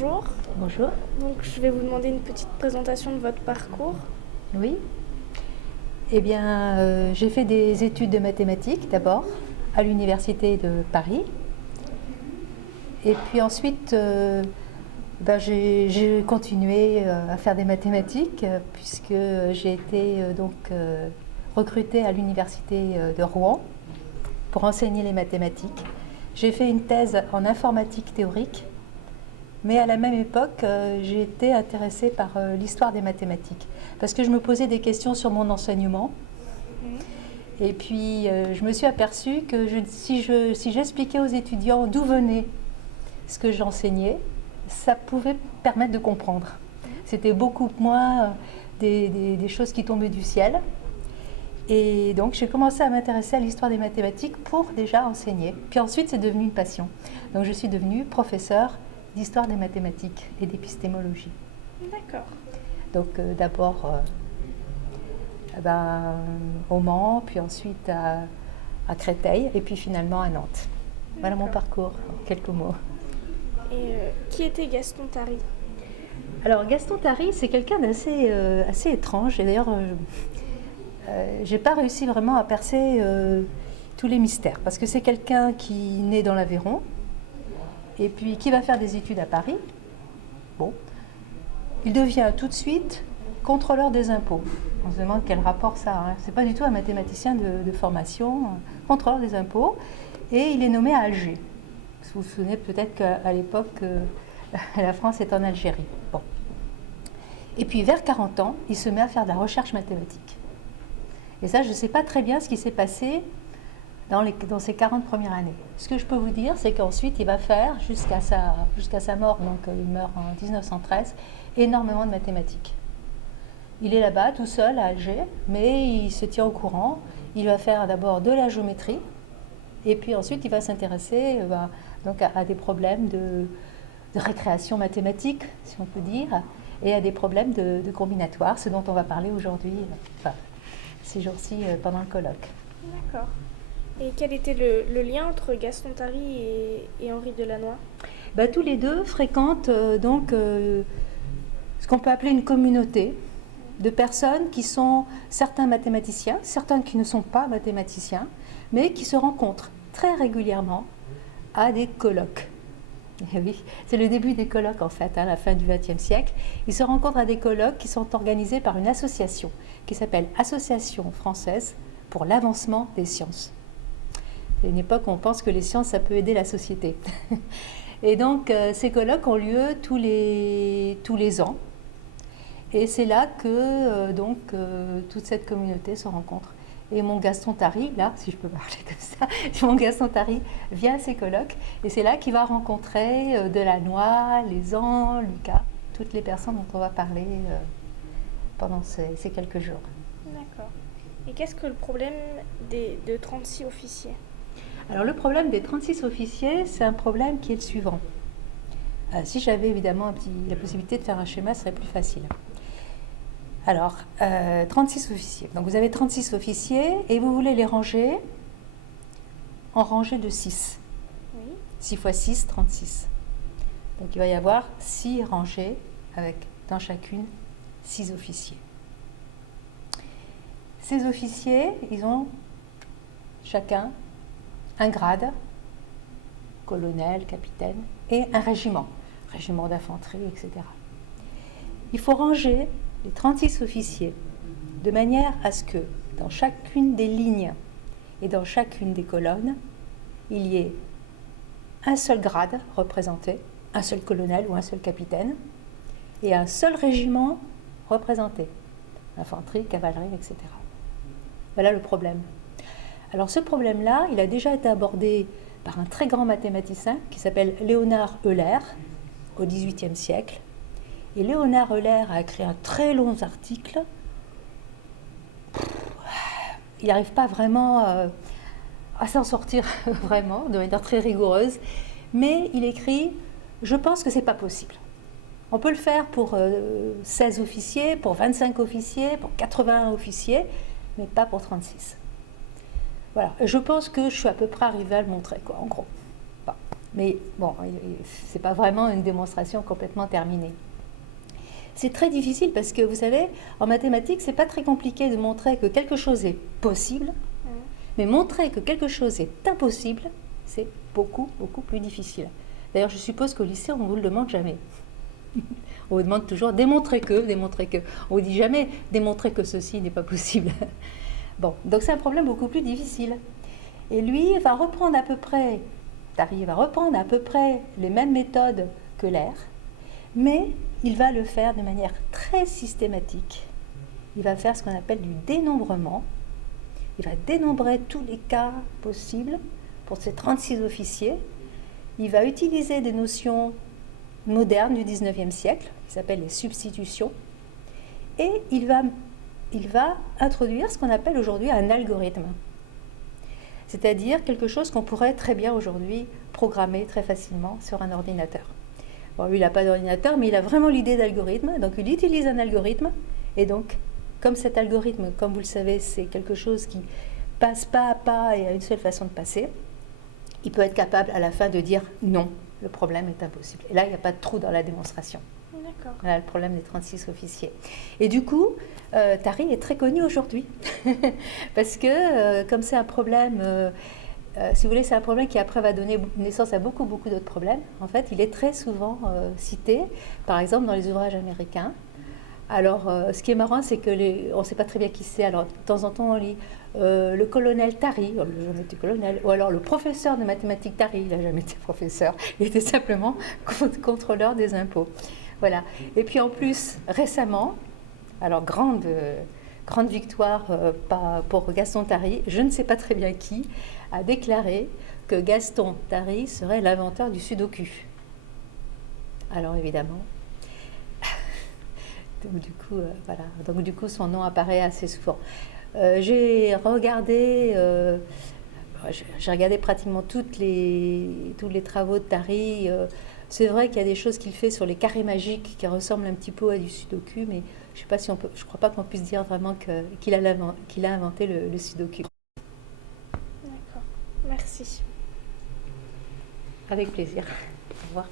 bonjour. Bonjour. Donc, je vais vous demander une petite présentation de votre parcours. Oui. Eh bien, j'ai fait des études de mathématiques d'abord à l'université de Paris. Et puis ensuite, j'ai continué à faire des mathématiques puisque j'ai été recrutée à l'université de Rouen pour enseigner les mathématiques. J'ai fait une thèse en informatique théorique. Mais à la même époque, j'ai été intéressée par l'histoire des mathématiques, parce que je me posais des questions sur mon enseignement. Et puis, je me suis aperçue que si j'expliquais aux étudiants d'où venait ce que j'enseignais, ça pouvait permettre de comprendre. C'était beaucoup moins des choses qui tombaient du ciel. Et donc, j'ai commencé à m'intéresser à l'histoire des mathématiques pour déjà enseigner. Puis ensuite, c'est devenu une passion. Donc, je suis devenue professeure d'histoire des mathématiques et d'épistémologie. D'accord. Donc d'abord au Mans, puis ensuite à Créteil, et puis finalement à Nantes. Voilà mon parcours, en quelques mots. Et qui était Gaston Tari? Alors Gaston Tari, c'est quelqu'un d'assez assez étrange, et d'ailleurs j'ai pas réussi vraiment à percer tous les mystères, parce que c'est quelqu'un qui naît dans l'Aveyron, et puis qui va faire des études à Paris. Bon. Il devient tout de suite contrôleur des impôts. On se demande quel rapport ça a. C'est pas du tout un mathématicien de formation, contrôleur des impôts. Et il est nommé à Alger. Vous vous souvenez peut-être qu'à l'époque, la France est en Algérie. Bon. Et puis vers 40 ans, il se met à faire de la recherche mathématique. Et ça, je ne sais pas très bien ce qui s'est passé dans ses 40 premières années. Ce que je peux vous dire, c'est qu'ensuite, il va faire, jusqu'à sa mort, donc il meurt en 1913, énormément de mathématiques. Il est là-bas, tout seul, à Alger, mais il se tient au courant. Il va faire d'abord de la géométrie, et puis ensuite, il va s'intéresser à des problèmes de récréation mathématique, si on peut dire, et à des problèmes de combinatoire, ce dont on va parler aujourd'hui, ces jours-ci, pendant le colloque. D'accord. Et quel était le lien entre Gaston Tari et Henri Delannoy? Tous les deux fréquentent ce qu'on peut appeler une communauté de personnes qui sont certains mathématiciens, certains qui ne sont pas mathématiciens, mais qui se rencontrent très régulièrement à des colloques. Et oui, c'est le début des colloques en fait, à la fin du XXe siècle. Ils se rencontrent à des colloques qui sont organisés par une association qui s'appelle Association française pour l'avancement des sciences. C'est une époque où on pense que les sciences, ça peut aider la société. Et donc, ces colloques ont lieu tous les ans. Et c'est là que toute cette communauté se rencontre. Et mon Gaston Tari, là, si je peux parler comme ça, mon Gaston Tari vient à ces colloques. Et c'est là qu'il va rencontrer Delannoy, Lézan, Lucas, toutes les personnes dont on va parler pendant ces quelques jours. D'accord. Et qu'est-ce que le problème de 36 officiers? Alors le problème des 36 officiers, c'est un problème qui est le suivant. Si j'avais évidemment la possibilité de faire un schéma, ce serait plus facile. Alors, 36 officiers. Donc vous avez 36 officiers et vous voulez les ranger en rangées de 6. Oui. 6 x 6, 36. Donc il va y avoir 6 rangées avec dans chacune 6 officiers. Ces officiers, ils ont chacun un grade, colonel, capitaine, et un régiment d'infanterie, etc. Il faut ranger les 36 officiers de manière à ce que dans chacune des lignes et dans chacune des colonnes, il y ait un seul grade représenté, un seul colonel ou un seul capitaine, et un seul régiment représenté, infanterie, cavalerie, etc. Voilà le problème. Alors ce problème-là, il a déjà été abordé par un très grand mathématicien qui s'appelle Léonard Euler au XVIIIe siècle. Et Léonard Euler a écrit un très long article. Il n'arrive pas vraiment à s'en sortir vraiment, de manière très rigoureuse. Mais il écrit « Je pense que ce n'est pas possible. On peut le faire pour 16 officiers, pour 25 officiers, pour 80 officiers, mais pas pour 36. » Voilà, je pense que je suis à peu près arrivée à le montrer, quoi, en gros. Bon. Mais bon, ce n'est pas vraiment une démonstration complètement terminée. C'est très difficile parce que, vous savez, en mathématiques, c'est pas très compliqué de montrer que quelque chose est possible, mais montrer que quelque chose est impossible, c'est beaucoup, beaucoup plus difficile. D'ailleurs, je suppose qu'au lycée, on ne vous le demande jamais. On vous demande toujours démontrer que, démontrer que. On ne vous dit jamais démontrer que ceci n'est pas possible. Bon, donc c'est un problème beaucoup plus difficile. Et lui va reprendre à peu près, Tari va reprendre à peu près les mêmes méthodes que l'air, mais il va le faire de manière très systématique. Il va faire ce qu'on appelle du dénombrement. Il va dénombrer tous les cas possibles pour ces 36 officiers. Il va utiliser des notions modernes du 19e siècle, qui s'appellent les substitutions, et il va introduire ce qu'on appelle aujourd'hui un algorithme. C'est-à-dire quelque chose qu'on pourrait très bien aujourd'hui programmer très facilement sur un ordinateur. Bon, lui, il n'a pas d'ordinateur, mais il a vraiment l'idée d'algorithme. Donc, il utilise un algorithme. Et donc, comme cet algorithme, comme vous le savez, c'est quelque chose qui passe pas à pas et à une seule façon de passer, il peut être capable à la fin de dire non, le problème est impossible. Et là, il n'y a pas de trou dans la démonstration. D'accord. Voilà le problème des 36 officiers. Et du coup, Tari est très connu aujourd'hui. Parce que, comme c'est un problème... si vous voulez, c'est un problème qui après va donner naissance à beaucoup, beaucoup d'autres problèmes. En fait, il est très souvent cité, par exemple, dans les ouvrages américains. Alors, ce qui est marrant, c'est que on ne sait pas très bien qui c'est. Alors, de temps en temps, on lit le colonel Tari, il n'a jamais été colonel, ou alors le professeur de mathématiques Tari, il n'a jamais été professeur, il était simplement contrôleur des impôts. Voilà. Et puis en plus, récemment, alors grande victoire pour Gaston Tari, je ne sais pas très bien qui, a déclaré que Gaston Tari serait l'inventeur du sudoku. Alors évidemment, donc du coup son nom apparaît assez souvent. J'ai regardé pratiquement tous les travaux de Tari. C'est vrai qu'il y a des choses qu'il fait sur les carrés magiques qui ressemblent un petit peu à du sudoku, mais je ne crois pas qu'on puisse dire vraiment qu'il a inventé le sudoku. D'accord, merci. Avec plaisir. Au revoir.